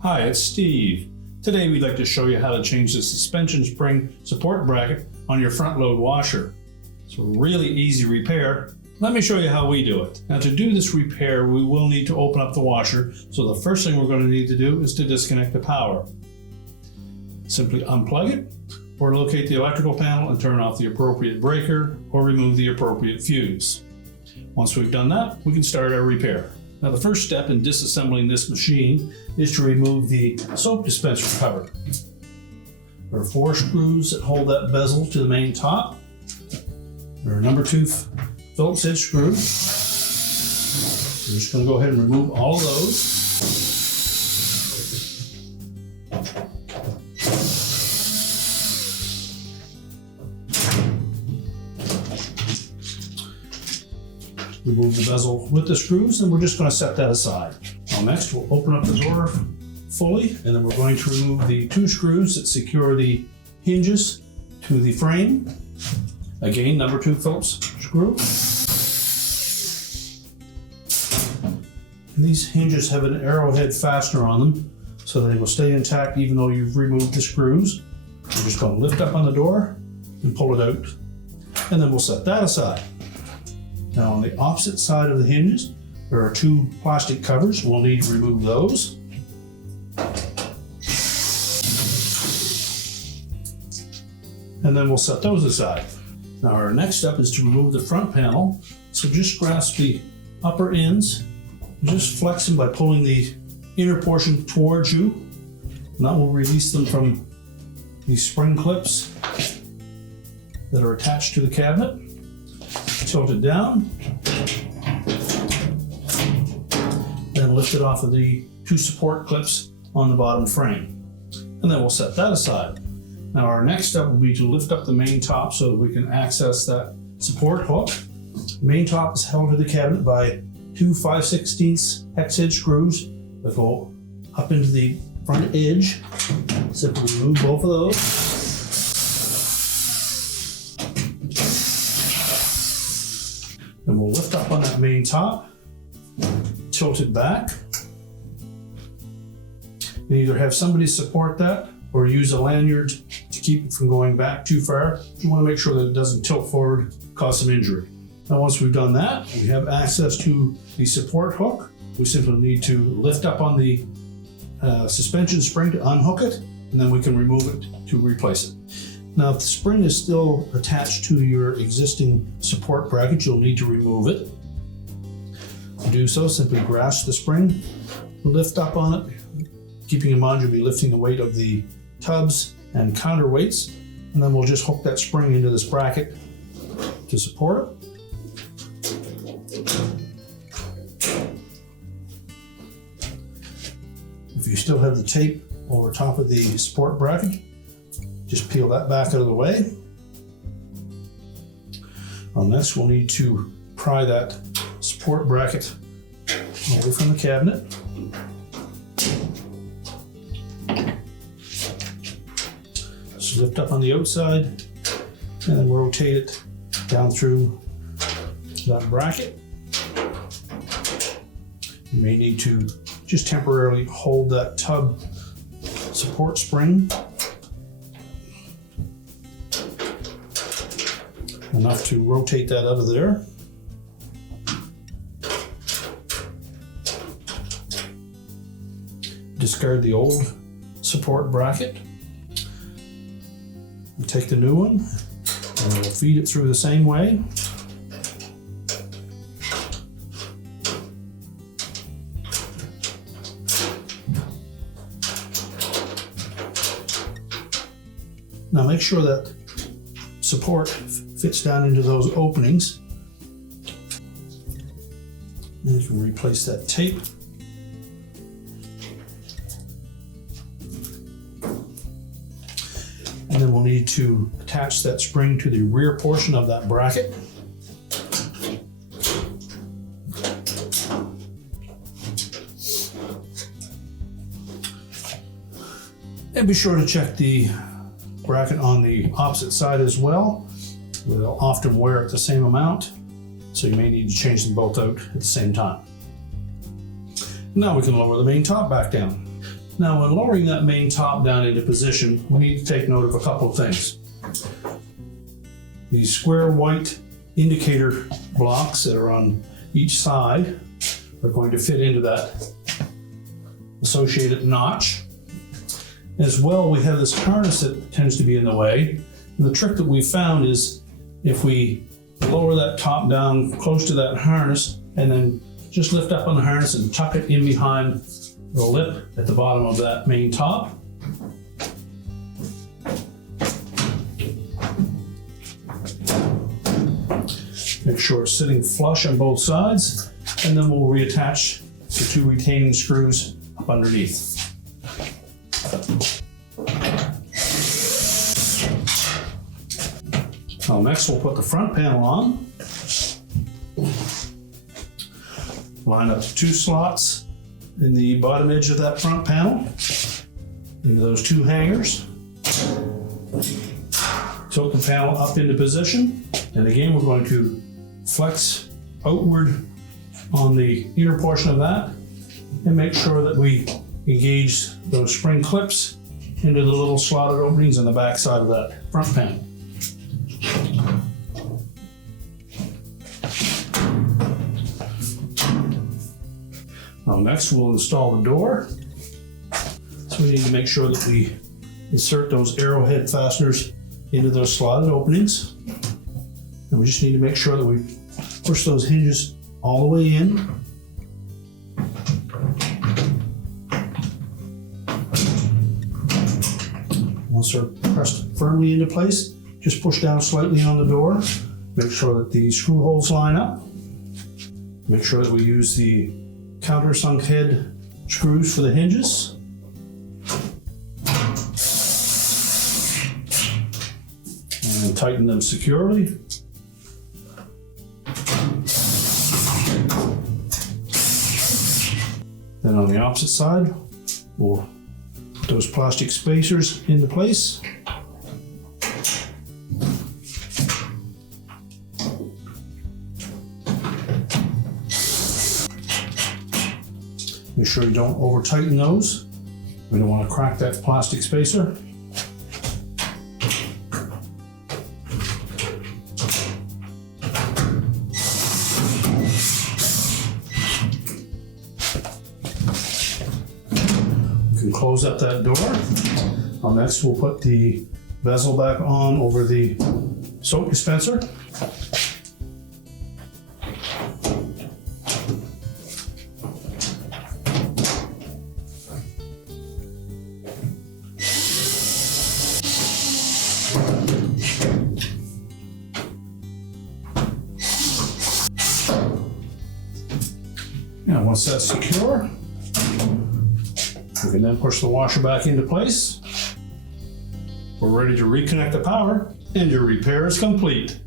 Hi, it's Steve. Today we'd like to show you how to change the suspension spring support bracket on your front load washer. It's a really easy repair. Let me show you how we do it. Now, to do this repair, we will need to open up the washer, so the first thing we're going to need to do is to disconnect the power. Simply unplug it, or locate the electrical panel and turn off the appropriate breaker or remove the appropriate fuse. Once we've done that, we can start our repair. Now, the first step in disassembling this machine is to remove the soap dispenser cover. There are 4 screws that hold that bezel to the main top. There are number 2 Phillips head screws. We're just going to go ahead and remove all of those. Remove the bezel with the screws, and we're just going to set that aside. Now next, we'll open up the door fully, and then we're going to remove the 2 screws that secure the hinges to the frame. Again, number 2 Phillips screw. And these hinges have an arrowhead fastener on them, so they will stay intact even though you've removed the screws. We're just going to lift up on the door and pull it out, and then we'll set that aside. Now, on the opposite side of the hinges, there are 2 plastic covers. We'll need to remove those. And then we'll set those aside. Now, our next step is to remove the front panel. So just grasp the upper ends, just flex them by pulling the inner portion towards you. And that will release them from these spring clips that are attached to the cabinet. Tilt it down, then lift it off of the 2 support clips on the bottom frame. And then we'll set that aside. Now, our next step will be to lift up the main top so that we can access that support hook. The main top is held to the cabinet by 2 5/16 hex head screws that go up into the front edge. Simply remove both of those. Then we'll lift up on that main top, tilt it back, and either have somebody support that or use a lanyard to keep it from going back too far. You want to make sure that it doesn't tilt forward, cause some injury. Now, once we've done that, we have access to the support hook. We simply need to lift up on the suspension spring to unhook it, and then we can remove it to replace it. Now, if the spring is still attached to your existing support bracket, you'll need to remove it. To do so, simply grasp the spring, lift up on it, keeping in mind you'll be lifting the weight of the tubs and counterweights, and then we'll just hook that spring into this bracket to support it. If you still have the tape over top of the support bracket, just peel that back out of the way. Next, we'll need to pry that support bracket away from the cabinet. Just lift up on the outside and then rotate it down through that bracket. You may need to just temporarily hold that tub support spring enough to rotate that out of there. Discard the old support bracket. We'll take the new one and we'll feed it through the same way. Now make sure that support fits down into those openings. And you can replace that tape. And then we'll need to attach that spring to the rear portion of that bracket. And be sure to check the bracket on the opposite side as well. They'll often wear at the same amount. so you may need to change them both out at the same time. Now we can lower the main top back down. Now when lowering that main top down into position, we need to take note of a couple of things. These square white indicator blocks that are on each side are going to fit into that associated notch. As well, we have this harness that tends to be in the way. And the trick that we found is if we lower that top down close to that harness and then just lift up on the harness and tuck it in behind the lip at the bottom of that main top. Make sure it's sitting flush on both sides, and then we'll reattach the two retaining screws up underneath. Now next we'll put the front panel on. Line up two slots in the bottom edge of that front panel into those two hangers. Tilt the panel up into position, and again we're going to flex outward on the inner portion of that and make sure that we engage those spring clips into the little slotted openings on the back side of that front panel. Now next we'll install the door. So we need to make sure that we insert those arrowhead fasteners into those slotted openings. And we just need to make sure that we push those hinges all the way in. Once they're pressed firmly into place, just push down slightly on the door. Make sure that the screw holes line up. Make sure that we use the countersunk head screws for the hinges. And tighten them securely. Then on the opposite side, we'll put those plastic spacers into place. Make sure you don't over tighten those. We don't want to crack that plastic spacer. We can close up that door. Now next we'll put the bezel back on over the soap dispenser. Now once that's secure, we can then push the washer back into place. We're ready to reconnect the power, and your repair is complete.